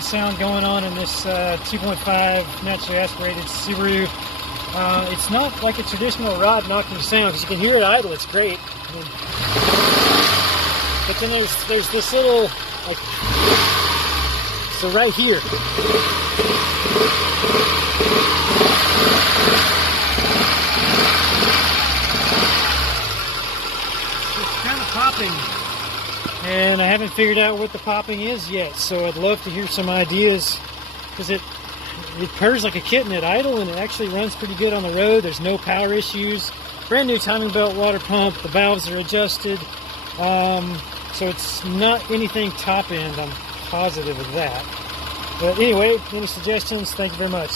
strange sound going on in this 2.5 naturally aspirated Subaru. It's not like a traditional rod knocking sound, because you can hear it idle. It's great. But then there's this little, like, so right here. It's kind of popping, and I haven't figured out what the popping is yet, so I'd love to hear some ideas, because it purrs like a kitten at idle, and it actually runs pretty good on the road. There's no power issues. Brand new timing belt water pump. The valves are adjusted, so it's not anything top end. I'm positive of that. But anyway, any suggestions? Thank you very much.